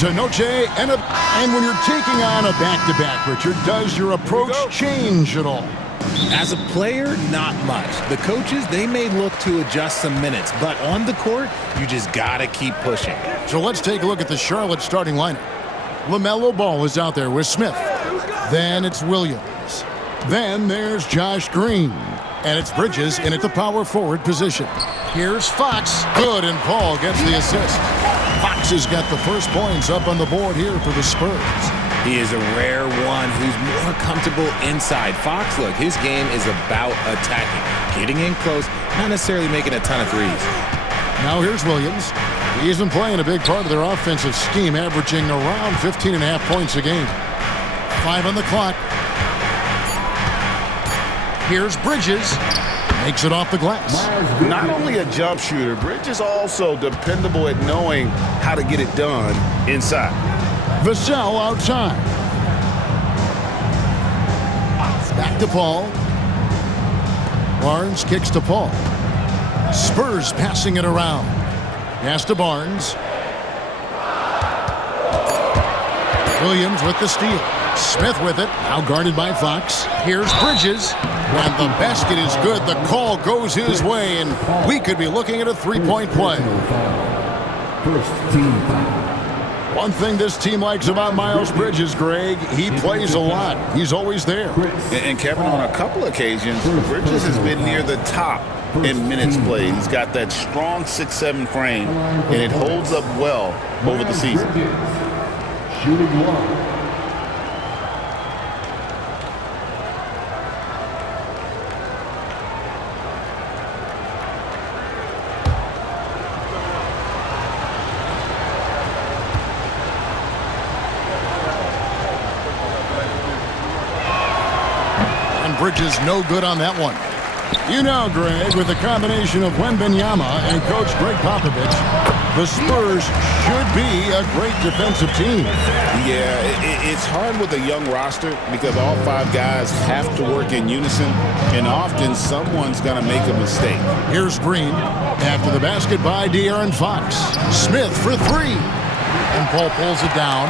to Noche, and when you're taking on a back-to-back, Richard, does your approach change at all? As a player, not much. The coaches, they may look to adjust some minutes, but on the court, you just gotta keep pushing. So let's take a look at the Charlotte starting lineup. LaMelo Ball is out there with Smith. Then it's Williams. Then there's Josh Green. And it's Bridges in at the power forward position. Here's Fox. Good, and Paul gets the assist. Fox has got the first points up on the board here for the Spurs. He is a rare one who's more comfortable inside. Fox, look, his game is about attacking, getting in close, not necessarily making a ton of threes. Now here's Williams. He's been playing a big part of their offensive scheme, averaging around 15.5 points a game. 5 on the clock. Here's Bridges. Makes it off the glass. Not only a jump shooter, Bridges also dependable at knowing how to get it done inside. Vassell outside. Back to Paul. Barnes kicks to Paul. Spurs passing it around. Pass to Barnes. Williams with the steal. Smith with it, now guarded by Fox. Here's Bridges, and the basket is good. The call goes his way, and we could be looking at a three-point play. First team foul. One thing this team likes about Miles Bridges, Greg, he plays a lot. He's always there. And Kevin, on a couple occasions, Bridges has been near the top in minutes played. He's got that strong 6'7" frame, and it holds up well over the season. Shooting one. Bridges no good on that one. You know, Greg, with the combination of Wembanyama and Coach Greg Popovich, the Spurs should be a great defensive team. Yeah, it's hard with a young roster because all 5 guys have to work in unison, and often someone's going to make a mistake. Here's Green. After the basket by De'Aaron Fox. Smith for 3. And Paul pulls it down.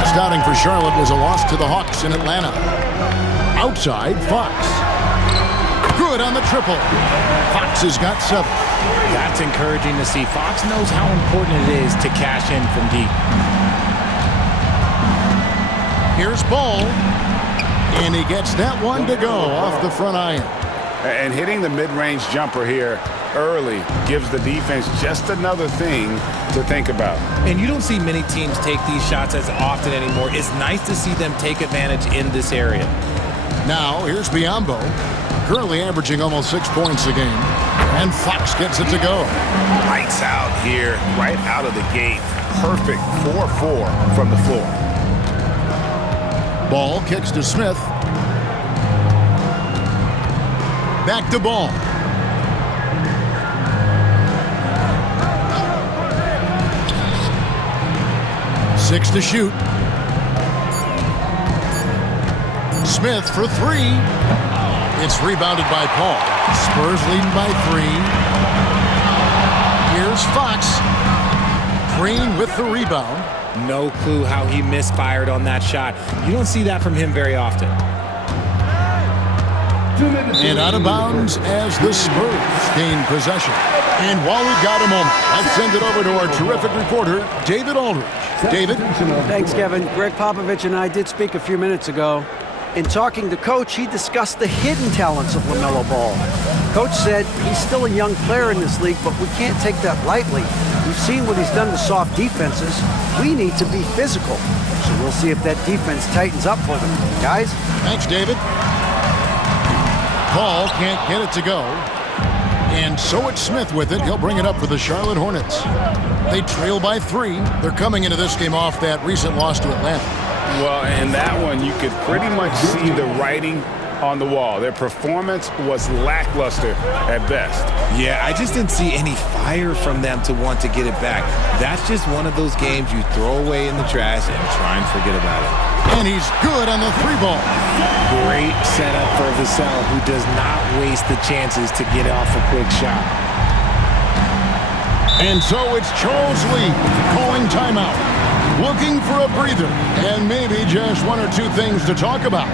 Last outing for Charlotte was a loss to the Hawks in Atlanta. Outside, Fox. Good on the triple. Fox has got 7. That's encouraging to see. Fox knows how important it is to cash in from deep. Here's Ball. And he gets that one to go off the front iron. And hitting the mid-range jumper here early gives the defense just another thing to think about. And you don't see many teams take these shots as often anymore. It's nice to see them take advantage in this area. Now, here's Biyombo, currently averaging almost 6 points a game. And Fox gets it to go. Lights out here, right out of the gate. Perfect 4-4 from the floor. Ball kicks to Smith. Back to Ball. Six to shoot. Smith for 3. It's rebounded by Paul. Spurs leading by 3. Here's Fox. Green with the rebound. No clue how he misfired on that shot. You don't see that from him very often. And out of bounds as the Spurs gain possession. And while we've got a moment, let's send it over to our terrific reporter, David Aldridge. David? Thanks, Kevin. Greg Popovich and I did speak a few minutes ago. In talking to Coach, he discussed the hidden talents of LaMelo Ball. Coach said he's still a young player in this league, but we can't take that lightly. We've seen what he's done to soft defenses. We need to be physical. So we'll see if that defense tightens up for them. Guys? Thanks, David. Paul can't get it to go. And so it's Smith with it. He'll bring it up for the Charlotte Hornets. They trail by 3. They're coming into this game off that recent loss to Atlanta. Well, in that one, you could pretty much see the writing on the wall. Their performance was lackluster at best. Yeah, I just didn't see any fire from them to want to get it back. That's just one of those games you throw away in the trash and try and forget about it. And he's good on the 3 ball. Great setup for Vassell, who does not waste the chances to get off a quick shot. And so it's Charles Lee calling timeout. Looking for a breather and maybe just one or two things to talk about.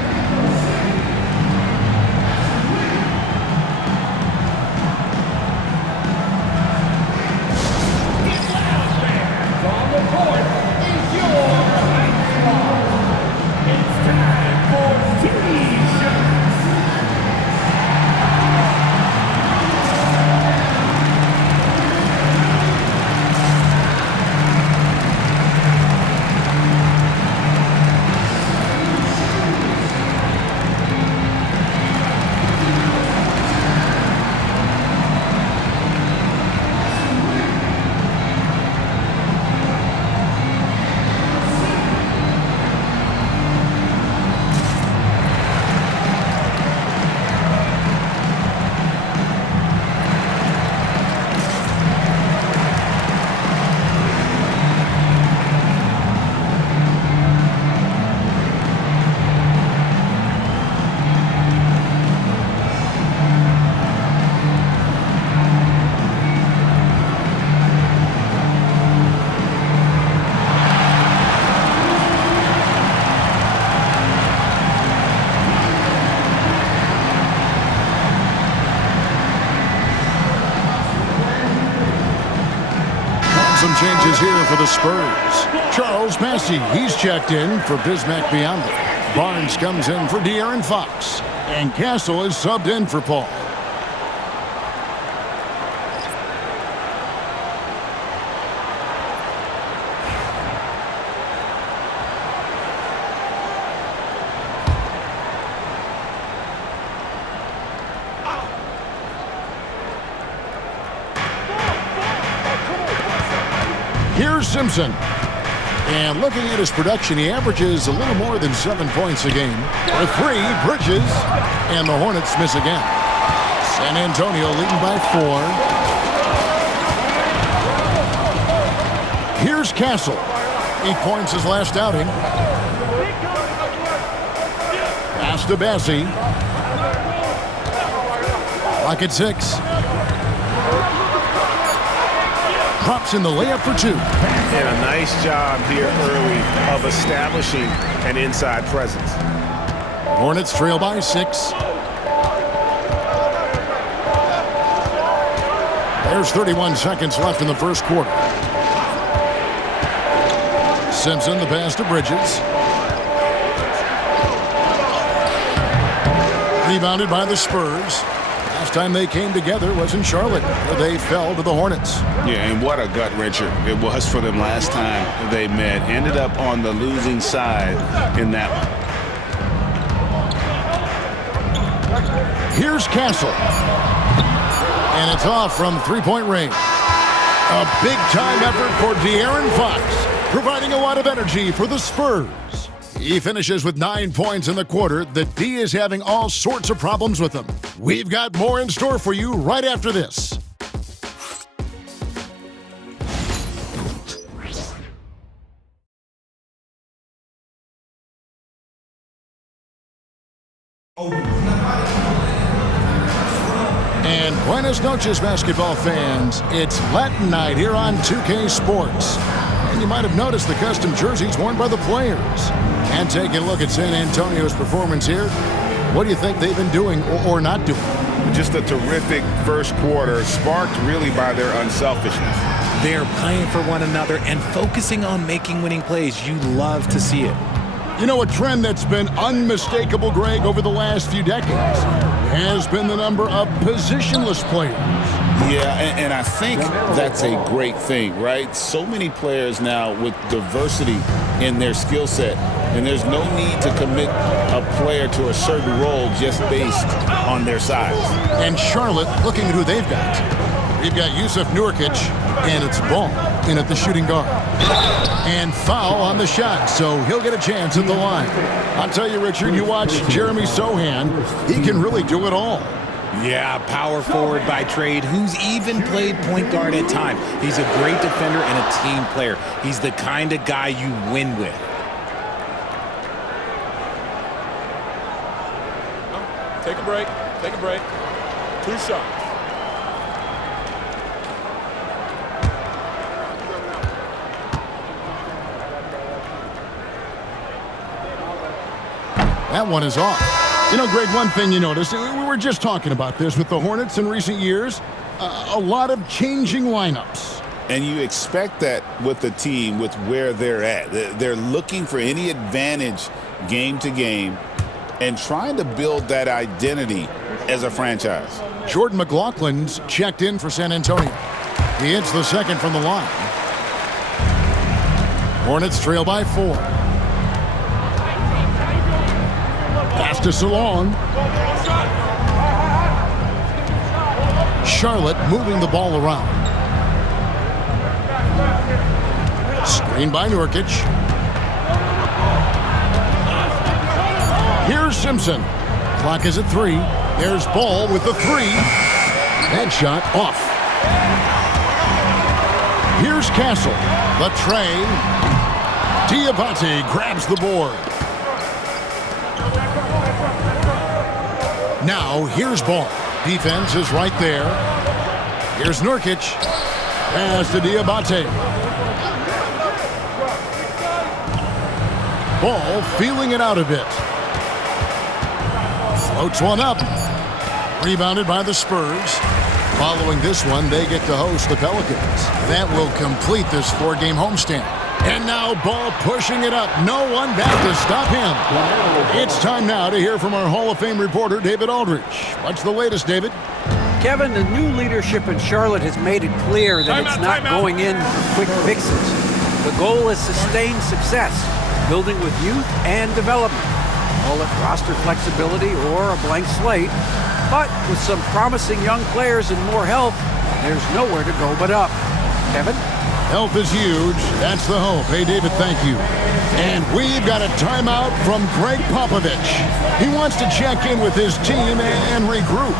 Some changes here for the Spurs. Charles Massey, he's checked in for Bismack Biyombo. Barnes comes in for De'Aaron Fox. And Castle is subbed in for Paul. Here's Simpson. And looking at his production, he averages a little more than 7 points a game. For 3, Bridges. And the Hornets miss again. San Antonio leading by 4. Here's Castle. 8 points his last outing. Pass to Bassie. Clock at 6. Drops in the layup for 2. And a nice job here early of establishing an inside presence. Hornets trail by 6. There's 31 seconds left in the first quarter. Simpson, the pass to Bridges. Rebounded by the Spurs. Last time they came together was in Charlotte, where they fell to the Hornets. Yeah, and what a gut wrencher it was for them last time they met. Ended up on the losing side in that one. Here's Castle. And it's off from three-point range. A big-time effort for De'Aaron Fox, providing a lot of energy for the Spurs. He finishes with 9 points in the quarter. The D is having all sorts of problems with him. We've got more in store for you right after this. And buenas noches, basketball fans. It's Latin night here on 2K Sports. And you might have noticed the custom jerseys worn by the players. And taking a look at San Antonio's performance here, what do you think they've been doing or not doing? Just a terrific first quarter, sparked really by their unselfishness. They're playing for one another and focusing on making winning plays. You love to see it. You know, a trend that's been unmistakable, Greg, over the last few decades has been the number of positionless players. Yeah, and I think that's a great thing, right? So many players now with diversity in their skill set, and there's no need to commit a player to a certain role just based on their size. And Charlotte, looking at who they've got. We've got Yusuf Nurkic, and it's Ball in at the shooting guard. And foul on the shot, so he'll get a chance at the line. I'll tell you, Richard, you watch Jeremy Sohan, he can really do it all. Yeah, power forward by trade, who's even played point guard at times. He's a great defender and a team player. He's the kind of guy you win with. Take a break. Take a break. 2 shots. That one is off. You know, Greg, one thing you notice, we were just talking about this with the Hornets in recent years, a lot of changing lineups. And you expect that with the team, with where they're at. They're looking for any advantage game to game and trying to build that identity as a franchise. Jordan McLaughlin's checked in for San Antonio. He hits the second from the line. Hornets trail by 4. Pass to Salon. Charlotte moving the ball around. Screen by Nurkic. Here's Simpson. Clock is at 3. There's Ball with the 3. That shot off. Here's Castle. The tray. Diabate grabs the board. Now here's Ball. Defense is right there. Here's Nurkic. Pass to Diabate. Ball feeling it out a bit. Floats one up. Rebounded by the Spurs. Following this one, they get to host the Pelicans. That will complete this 4-game homestand. And now Ball pushing it up. No one back to stop him. It's time now to hear from our Hall of Fame reporter, David Aldridge. What's the latest, David? Kevin, the new leadership in Charlotte has made it clear that it's not going in for quick fixes. The goal is sustained success, building with youth and development. Call it roster flexibility or a blank slate. But with some promising young players and more health, there's nowhere to go but up. Kevin? Health is huge. That's the hope. Hey, David, thank you. And we've got a timeout from Greg Popovich. He wants to check in with his team and regroup.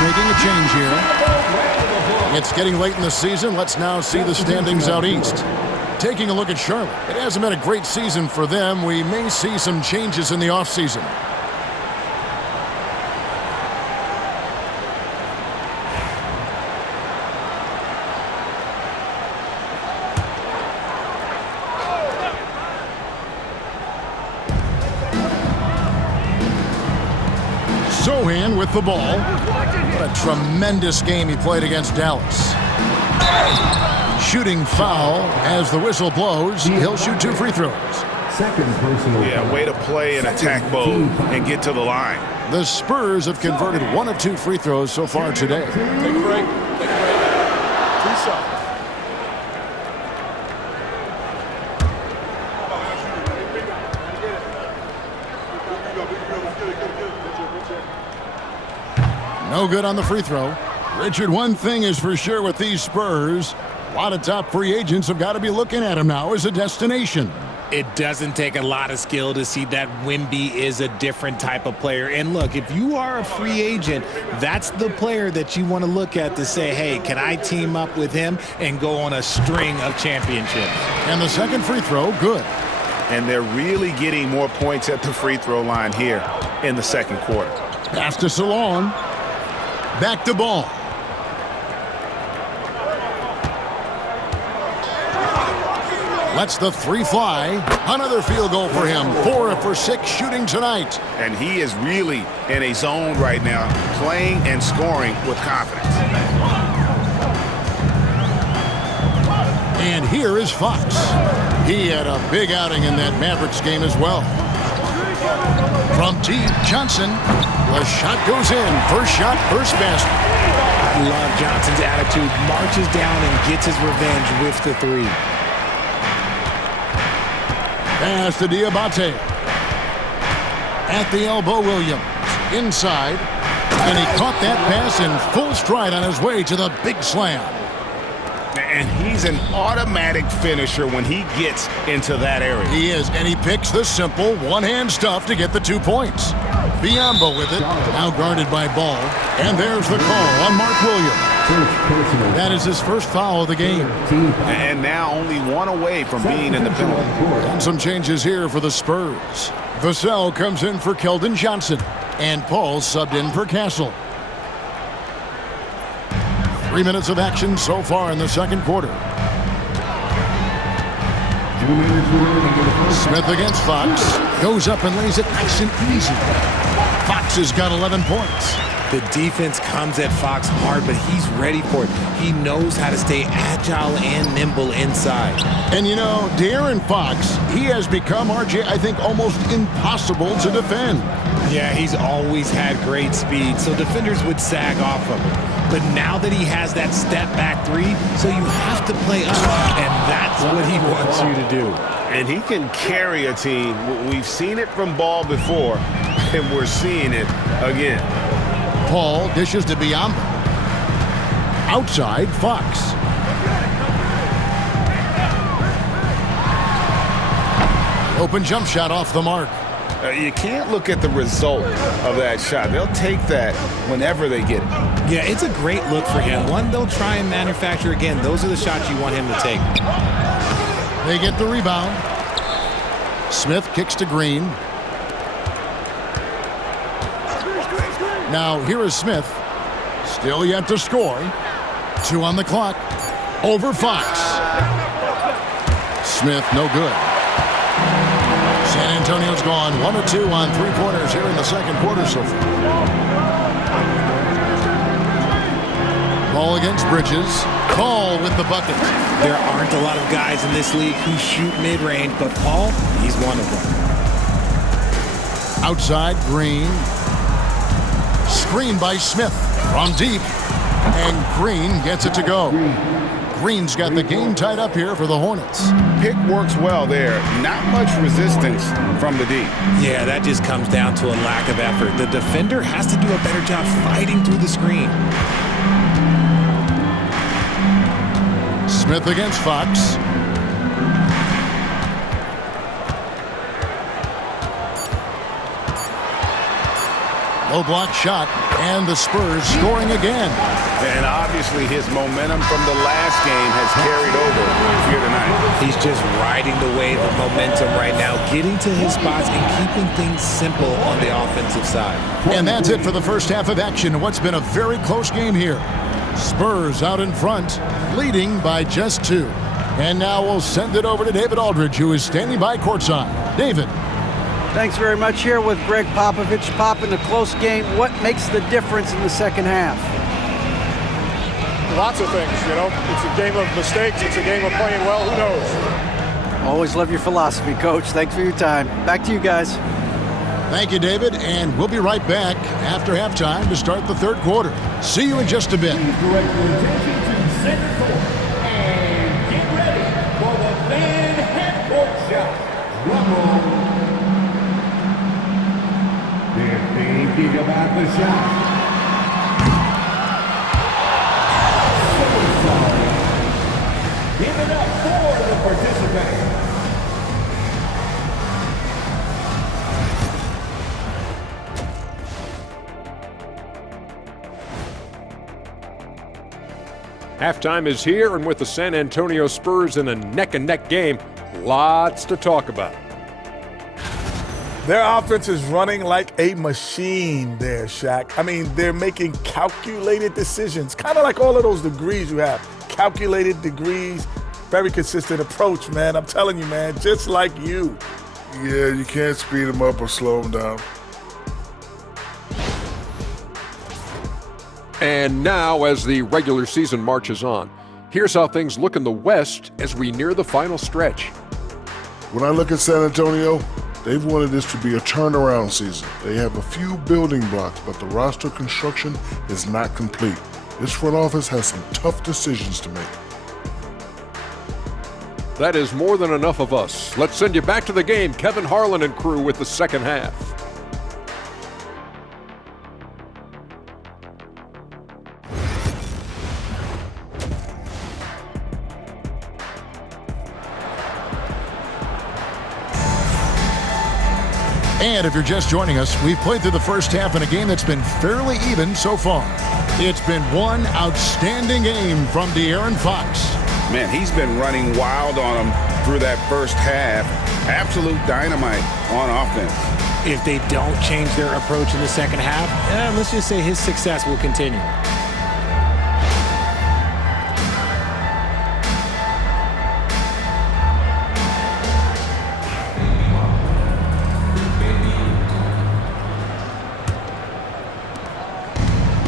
Making a change here. It's getting late in the season. Let's now see the standings out east. Taking a look at Charlotte. It hasn't been a great season for them. We may see some changes in the offseason. Sohan with the ball. What a tremendous game he played against Dallas. Shooting foul as the whistle blows. He'll shoot 2 free throws. Second personal. Yeah, way to play in attack mode and get to the line. The Spurs have converted 1 of 2 free throws so far today. Take a break. Take a break. 2 shots. No good on the free throw. Richard, one thing is for sure with these Spurs, a lot of top free agents have got to be looking at him now as a destination. It doesn't take a lot of skill to see that Wemby is a different type of player. And look, if you are a free agent, that's the player that you want to look at to say, hey, can I team up with him and go on a string of championships? And the second free throw, good. And they're really getting more points at the free throw line here in the second quarter. Pass to Salon. Back to Ball. Lets the 3 fly. Another field goal for him. 4 for 6 shooting tonight. And he is really in a zone right now, playing and scoring with confidence. And here is Fox. He had a big outing in that Mavericks game as well. From deep, Johnson. The shot goes in. First shot, first basket. I love Johnson's attitude. Marches down and gets his revenge with the three. Pass to Diabate. At the elbow, Williams. Inside. And he caught that pass in full stride on his way to the big slam. And he's an automatic finisher when he gets into that area. He is, and he picks the simple one-hand stuff to get the 2 points. Biombo with it, now guarded by Ball. And there's the call on Mark Williams. That is his first foul of the game. And now only one away from being in the penalty. And some changes here for the Spurs. Vassell comes in for Keldon Johnson. And Paul subbed in for Castle. 3 minutes of action so far in the second quarter. Smith against Fox. Goes up and lays it nice and easy. Fox has got 11 points. The defense comes at Fox hard, but he's ready for it. He knows how to stay agile and nimble inside. And you know, De'Aaron Fox, he has become, RJ, I think, almost impossible to defend. Yeah, he's always had great speed, so defenders would sag off him. But now that he has that step-back three, so you have to play up, and that's what he wants you to do. And he can carry a team. We've seen it from Ball before, and we're seeing it again. Paul dishes to Biombo. Outside, Fox. Open jump shot off the mark. You can't look at the result of that shot. They'll take that whenever they get it. Yeah, it's a great look for him. One they'll try and manufacture again. Those are the shots you want him to take. They get the rebound. Smith kicks to Green. Now here is Smith. Still yet to score. 2 on the clock. Over Fox. Smith, no good. San Antonio's gone 1 of 2 on 3-pointers here in the second quarter so far. Ball against Bridges. Paul with the bucket. There aren't a lot of guys in this league who shoot mid-range, but Paul, he's one of them. Outside, Green. Screen by Smith from deep. And Green gets it to go. Green's got the game tied up here for the Hornets. Pick works well there. Not much resistance from the D. Yeah, that just comes down to a lack of effort. The defender has to do a better job fighting through the screen. Smith against Fox. Low block shot, and the Spurs scoring again. And obviously his momentum from the last game has carried over here tonight. He's just riding the wave of momentum right now, getting to his spots and keeping things simple on the offensive side. And that's it for the first half of action. What's been a very close game here. Spurs out in front, leading by just 2. And now we'll send it over to David Aldridge, who is standing by courtside. David. Thanks very much. Here with Greg Popovich. Pop, in a close game, what makes the difference in the second half? Lots of things, you know. It's a game of mistakes. It's a game of playing well. Who knows? Always love your philosophy, Coach. Thanks for your time. Back to you guys. Thank you, David, and we'll be right back after halftime to start the third quarter. See you in just a bit. And get ready for the man half-court shot. Drum roll. They're thinking about the shot. So sorry. Give it up for the participants. Halftime is here, and with the San Antonio Spurs in a neck-and-neck game, lots to talk about. Their offense is running like a machine there, Shaq. I mean, they're making calculated decisions, kind of like all of those degrees you have. Calculated degrees, very consistent approach, man. I'm telling you, man, just like you. Yeah, you can't speed them up or slow them down. And now, as the regular season marches on, Here's how things look in the West as we near the final stretch. When I look at San Antonio, they've wanted this to be a turnaround season. They have a few building blocks, but the roster construction is not complete. This front office has some tough decisions to make. That is more than enough of us. Let's send you back to the game, Kevin Harlan and crew with the second half. And if you're just joining us, we've played through the first half in a game that's been fairly even so far. It's been one outstanding game from De'Aaron Fox. Man, he's been running wild on him through that first half. Absolute dynamite on offense. If they don't change their approach in the second half, let's just say his success will continue.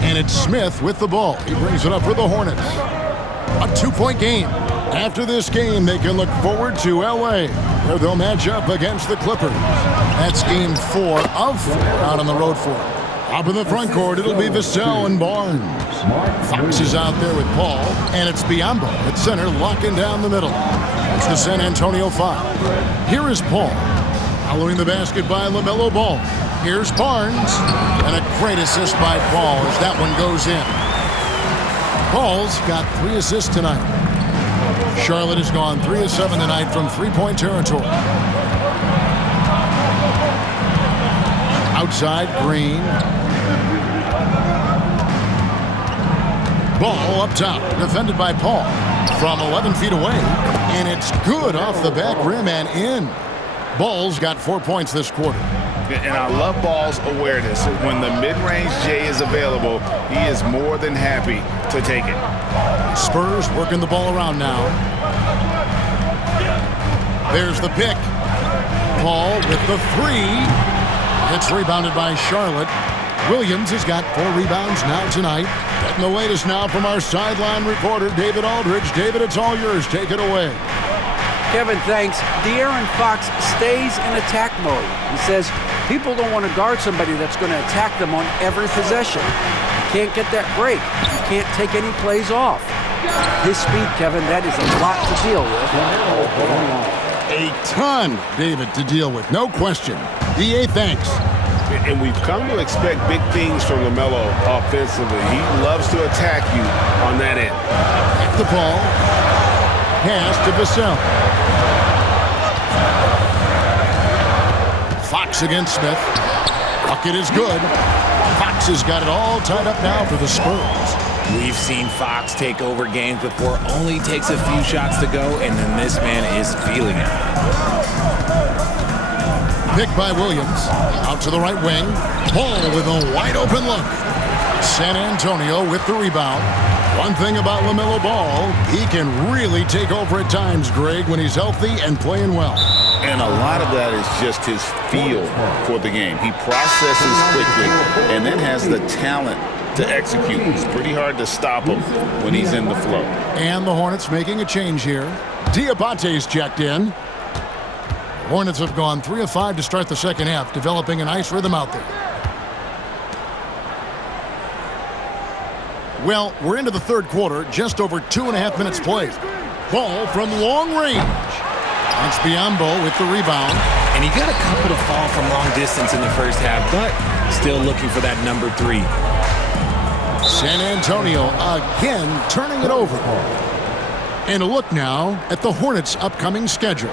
And it's Smith with the ball. He brings it up for the Hornets. A 2-point game. After this game, they can look forward to L.A., where they'll match up against the Clippers. That's game 4 of 4 out on the road for them. Up in the front court, it'll be Vassell and Barnes. Fox is out there with Paul, and it's Biyombo at center, locking down the middle. It's the San Antonio 5. Here is Paul. Following the basket by LaMelo Ball. Here's Barnes, and a great assist by Paul as that one goes in. Paul's got 3 assists tonight. Charlotte has gone 3 of 7 tonight from three-point territory. Outside, Green. Ball up top, defended by Paul from 11 feet away, and it's good off the back rim and in. Ball's got 4 points this quarter. And I love Ball's awareness. When the mid-range J is available, he is more than happy to take it. Spurs working the ball around now. There's the pick. Paul with the 3. It's rebounded by Charlotte. Williams has got 4 rebounds now tonight. Getting the latest now from our sideline reporter, David Aldridge. David, it's all yours. Take it away. Kevin, thanks. De'Aaron Fox stays in attack mode. He says people don't want to guard somebody that's going to attack them on every possession. You can't get that break. You can't take any plays off. His speed, Kevin, that is a lot to deal with. A ton, David, to deal with. No question. DA, thanks. And we've come to expect big things from LaMelo offensively. He loves to attack you on that end. At the ball. Pass to Vassell. Fox against Smith. Bucket is good. Fox has got it all tied up now for the Spurs. We've seen Fox take over games before. Only takes a few shots to go, and then this man is feeling it. Picked by Williams. Out to the right wing. Paul with a wide open look. San Antonio with the rebound. One thing about LaMelo Ball, he can really take over at times, Greg, when he's healthy and playing well. And a lot of that is just his feel for the game. He processes quickly and then has the talent to execute. It's pretty hard to stop him when he's in the flow. And the Hornets making a change here. Diabate's checked in. Hornets have gone 3 of 5 to start the second half, developing a nice rhythm out there. Well, we're into the third quarter, just over 2.5 minutes played. Ball from long range. It's Biyombo with the rebound. And he got a couple to fall from long distance in the first half, but still looking for that number 3. San Antonio again turning it over. And a look now at the Hornets' upcoming schedule.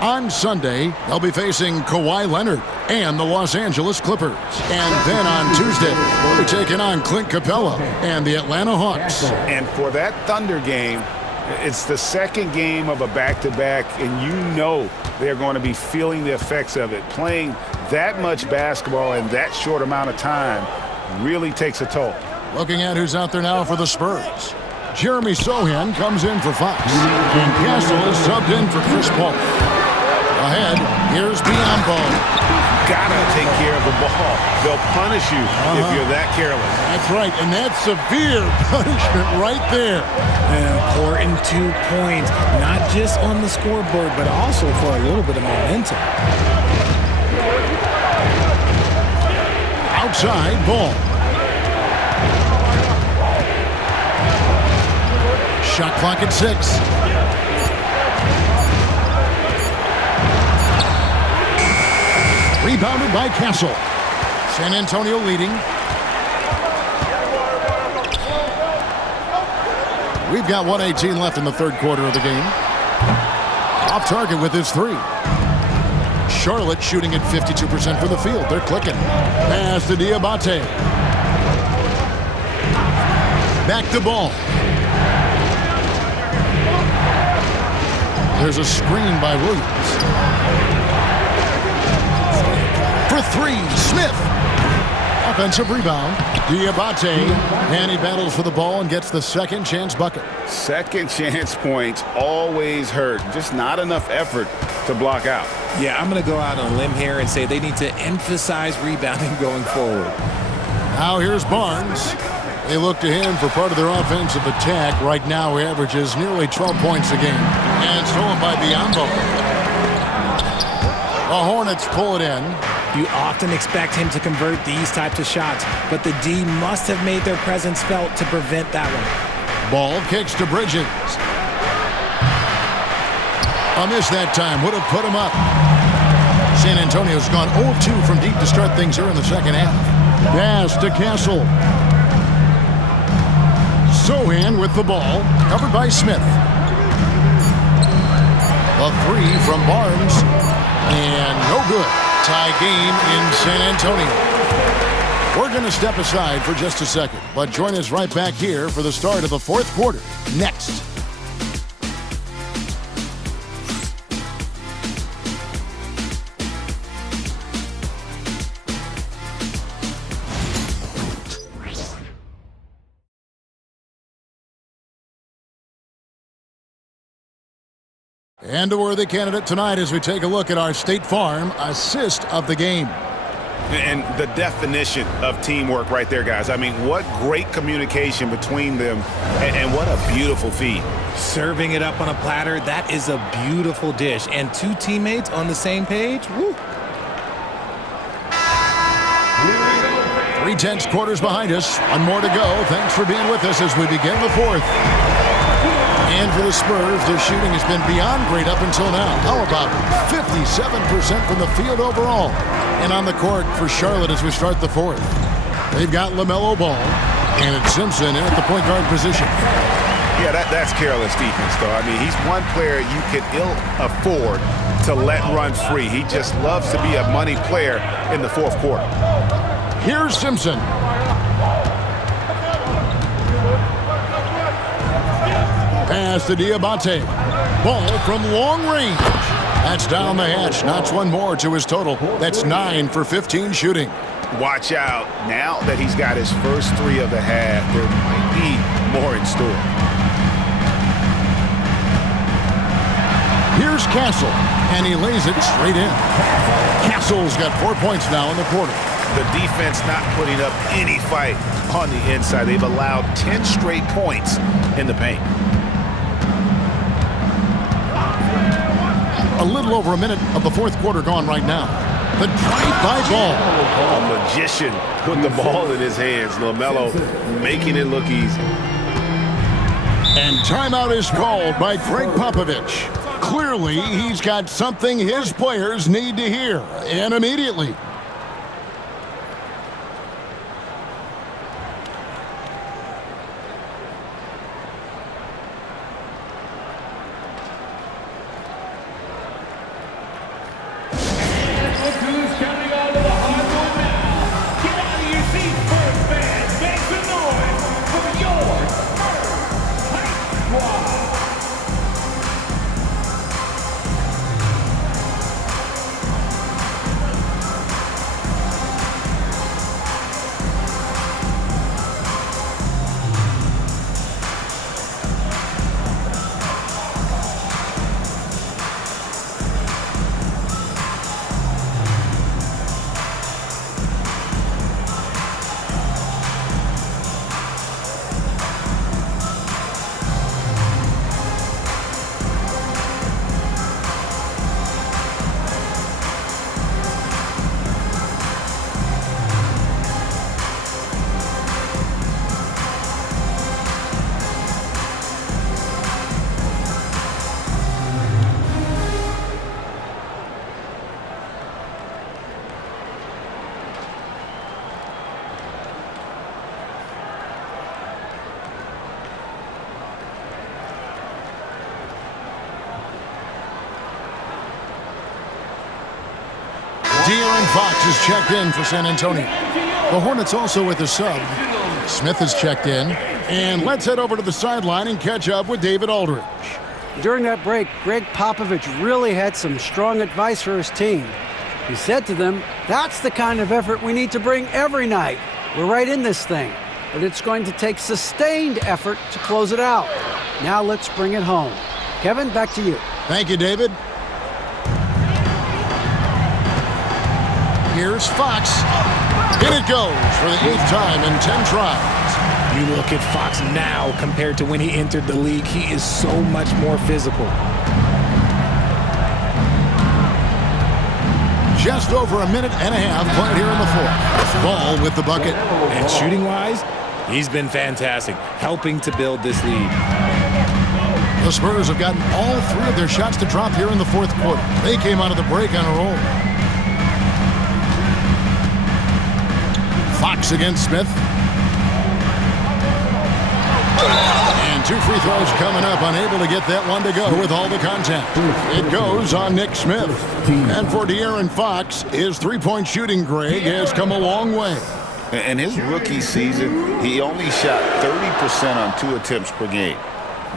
On Sunday, they'll be facing Kawhi Leonard and the Los Angeles Clippers. And then on Tuesday, we'll be taking on Clint Capella and the Atlanta Hawks. And for that Thunder game, it's the second game of a back-to-back, and you know they're going to be feeling the effects of it. Playing that much basketball in that short amount of time really takes a toll. Looking at who's out there now for the Spurs. Jeremy Sohan comes in for Fox. And Castle is subbed in for Chris Paul. Ahead, here's Biyombo. gotta take care of the ball. They'll punish you if you're that careless. That's right, and that's severe punishment right there. An important 2 points, not just on the scoreboard, but also for a little bit of momentum. Outside ball. Shot clock at 6. Rebounded by Castle. San Antonio leading. We've got 1:18 left in the third quarter of the game. Off target with his 3. Charlotte shooting at 52% from the field. They're clicking. Pass to Diabate. Back to ball. There's a screen by Williams. For 3, Smith. Offensive rebound. Diabate. And he battles for the ball and gets the second chance bucket. Second chance points always hurt. Just not enough effort to block out. Yeah, I'm going to go out on a limb here and say they need to emphasize rebounding going forward. Now here's Barnes. They look to him for part of their offensive attack. Right now he averages nearly 12 points a game. And stolen by Biombo. The Hornets pull it in. You often expect him to convert these types of shots, but the D must have made their presence felt to prevent that one. Ball kicks to Bridges. A miss that time would have put him up. San Antonio's gone 0-2 from deep to start things here in the second half. Pass to Castle. Sohan with the ball, covered by Smith. A 3 from Barnes, and no good. Tie game in San Antonio. We're going to step aside for just a second, but join us right back here for the start of the fourth quarter next. And a worthy candidate tonight as we take a look at our State Farm assist of the game. And the definition of teamwork right there, guys. I mean, what great communication between them, and what a beautiful feed. Serving it up on a platter, that is a beautiful dish. And 2 teammates on the same page, woo. 3/10 quarters behind us. One more to go. Thanks for being with us as we begin the fourth. And for the Spurs, their shooting has been beyond great up until now. How about 57% from the field overall? And on the court for Charlotte as we start the fourth. They've got LaMelo Ball, and it's Simpson at the point guard position. Yeah, that's careless defense, though. I mean, he's one player you could ill afford to let run free. He just loves to be a money player in the fourth quarter. Here's Simpson. Pass to Diabate. Ball from long range. That's down the hatch. Knocks one more to his total. That's 9 for 15 shooting. Watch out. Now that he's got his first 3 of the half, there might be more in store. Here's Castle, and he lays it straight in. Castle's got 4 points now in the quarter. The defense not putting up any fight on the inside. They've allowed 10 straight points in the paint. A little over a minute of the fourth quarter gone right now. The drive-by Ball. A magician put the ball in his hands. LaMelo making it look easy. And timeout is called by Greg Popovich. Clearly, he's got something his players need to hear, and immediately. Fox is checked in for San Antonio. The Hornets also with the sub. Smith is checked in. And let's head over to the sideline and catch up with David Aldridge. During that break, Greg Popovich really had some strong advice for his team. He said to them, that's the kind of effort we need to bring every night. We're right in this thing, but it's going to take sustained effort to close it out. Now let's bring it home. Kevin, back to you. Thank you, David. Here's Fox. In it goes for the 8th time in 10 tries. You look at Fox now compared to when he entered the league, he is so much more physical. Just over a minute and a half played here in the 4th. Ball with the bucket. And shooting-wise, he's been fantastic, helping to build this lead. The Spurs have gotten all 3 of their shots to drop here in the 4th quarter. They came out of the break on a roll. Fox against Smith. And 2 free throws coming up, unable to get that one to go with all the contact. It goes on Nick Smith. And for De'Aaron Fox, his three-point shooting, Greg, has come a long way. In his rookie season, he only shot 30% on 2 attempts per game.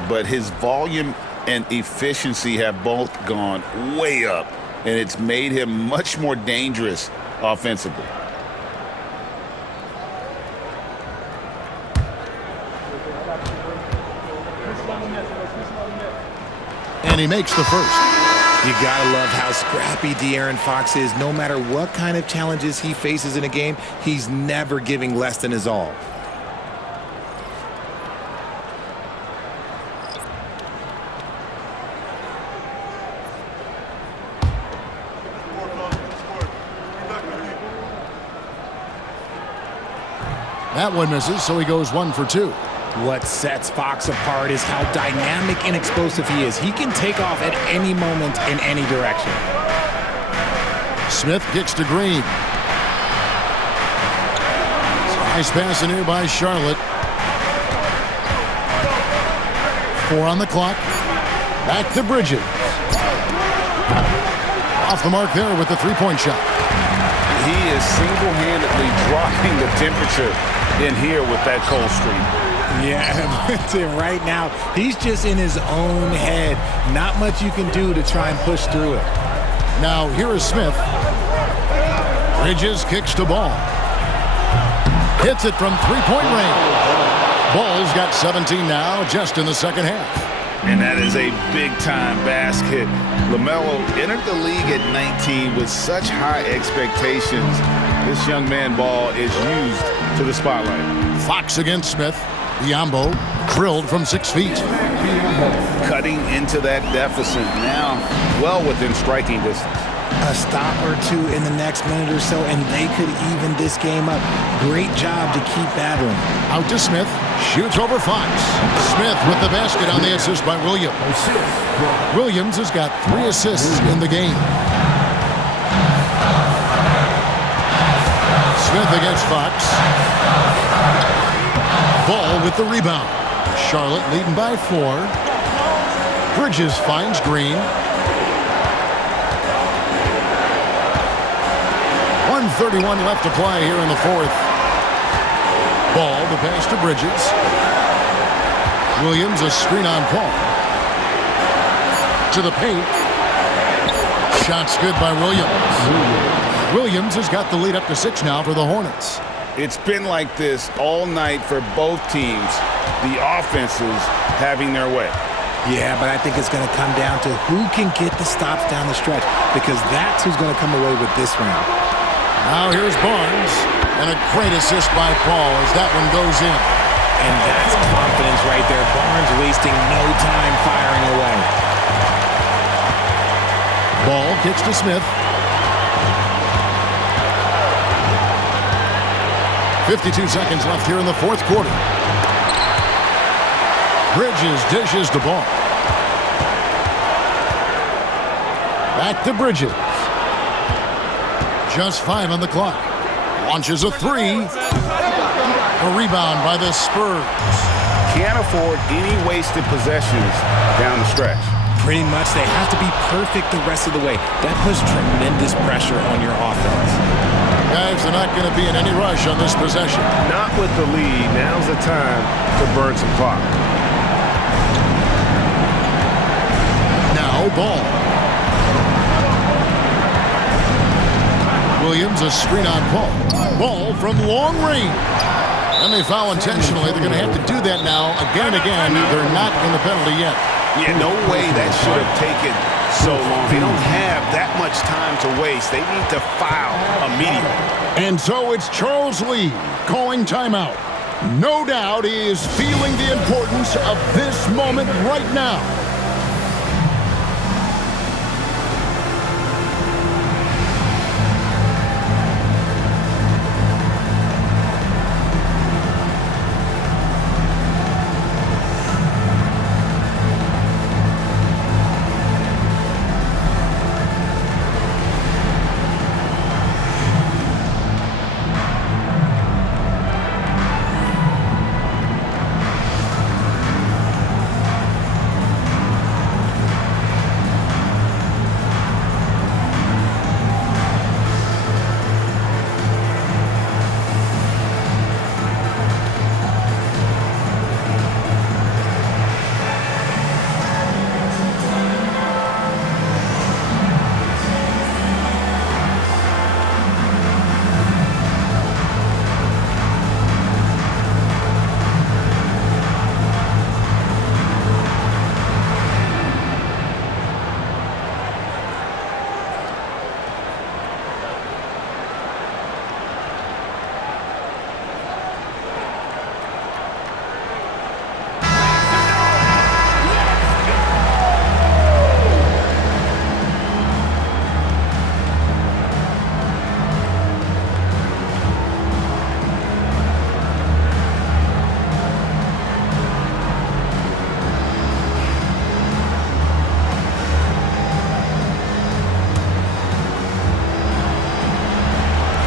But his volume and efficiency have both gone way up, and it's made him much more dangerous offensively. And he makes the first. You gotta love how scrappy De'Aaron Fox is. No matter what kind of challenges he faces in a game, he's never giving less than his all. That one misses, so he goes 1 for 2. What sets Fox apart is how dynamic and explosive he is. He can take off at any moment in any direction. Smith kicks to Green. Nice pass in here by Charlotte. 4 on the clock. Back to Bridges. Off the mark there with the three-point shot. He is single-handedly dropping the temperature in here with that cold streak. Yeah, right now, he's just in his own head. Not much you can do to try and push through it. Now, here is Smith. Bridges kicks to Ball. Hits it from three-point range. Ball's got 17 now, just in the second half. And that is a big-time basket. LaMelo entered the league at 19 with such high expectations. This young man, Ball, is used to the spotlight. Fox against Smith. Biombo drilled from 6 feet. Cutting into that deficit now, well within striking distance. A stop or 2 in the next minute or so, and they could even this game up. Great job to keep battling. Out to Smith. Shoots over Fox. Smith with the basket on the assist by Williams. Williams has got 3 assists in the game. Smith against Fox. Ball with the rebound. Charlotte leading by 4. Bridges finds Green. 1:31 left to play here in the 4th. Ball to pass to Bridges. Williams a screen on Paul. To the paint. Shot's good by Williams. Williams has got the lead up to 6 now for the Hornets. It's been like this all night for both teams. The offenses having their way. Yeah, but I think it's going to come down to who can get the stops down the stretch, because that's who's going to come away with this round. Now here's Barnes, and a great assist by Paul as that one goes in. And that's confidence right there. Barnes wasting no time firing away. Ball kicks to Smith. 52 seconds left here in the 4th quarter. Bridges dishes the ball. Back to Bridges. Just 5 on the clock. Launches a 3. A rebound by the Spurs. Can't afford any wasted possessions down the stretch. Pretty much. They have to be perfect the rest of the way. That puts tremendous pressure on your offense. Guys, they're not going to be in any rush on this possession. Not with the lead. Now's the time to burn some clock. Now ball. Williams, a screen on Paul. Ball from long range. And they foul intentionally. They're going to have to do that now again and again. They're not in the penalty yet. Yeah, no way that should have taken so long. They don't have that much time to waste. They need to foul immediately. And so it's Charles Lee calling timeout. No doubt he is feeling the importance of this moment right now.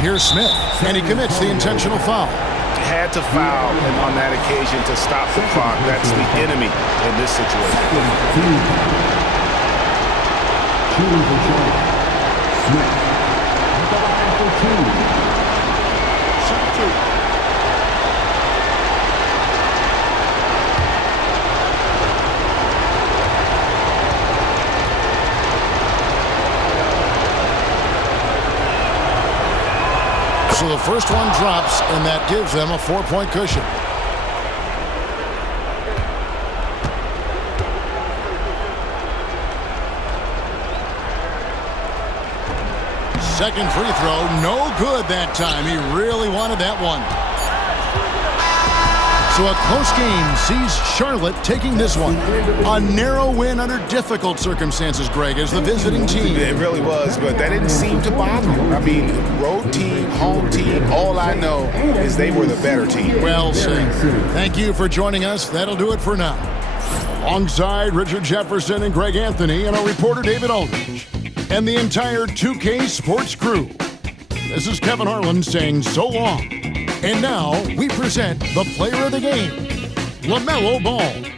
Here's Smith, and he commits the intentional foul. Had to foul on that occasion to stop the clock. That's the enemy in this situation. Shooting for Charlotte. Smith. At the line for two. Shot two. So the first one drops, and that gives them a 4-point cushion. Second free throw, no good that time. He really wanted that one. So a close game sees Charlotte taking this one. A narrow win under difficult circumstances, Greg, as the visiting team. It really was, but that didn't seem to bother him. I mean, road team, home team, all I know is they were the better team. Well said. Thank you for joining us. That'll do it for now. Alongside Richard Jefferson and Greg Anthony and our reporter David Aldridge and the entire 2K Sports crew, this is Kevin Harlan saying so long. And now we present the player of the game, LaMelo Ball.